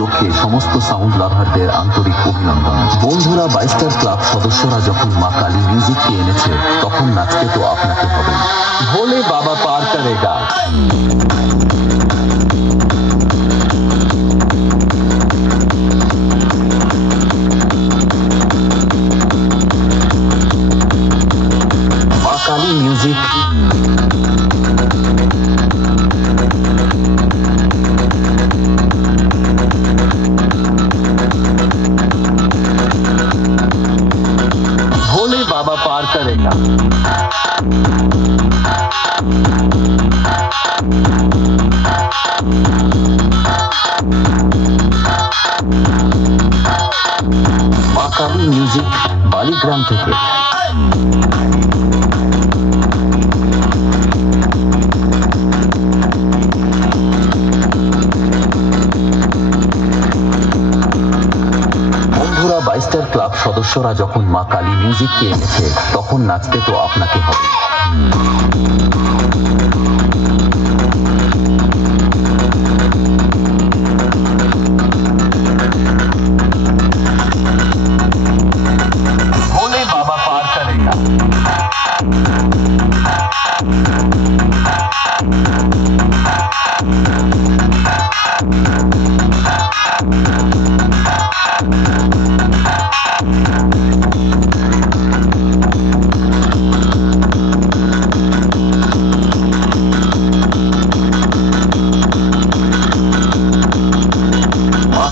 লক্ষ্যে সমস্ত সাউন্ড লাভারদের আন্তরিক অভিনন্দন। বন্ধুরা বাইস্টার ক্লাব সদস্যরা যখন মা কালী মিউজিককে এনেছে, তখন নাচতে তো আপনাকে হবে। ভোলে বাবা পার করেগা কালী মিউজিক লেখা মাকাবি মিউজিক বালিগ্রাম থেকে। বন্ধুরা ক্লাব সদস্যরা যখন মা কালী মিউজিককে এনেছে তখন নাচতে তো আপনাকে হবে।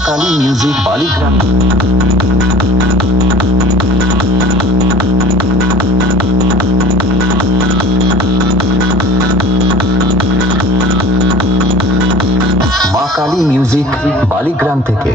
কালী মিউজিক বালিগ্রাম। মা কালী মিউজিক বালিগ্রাম থেকে।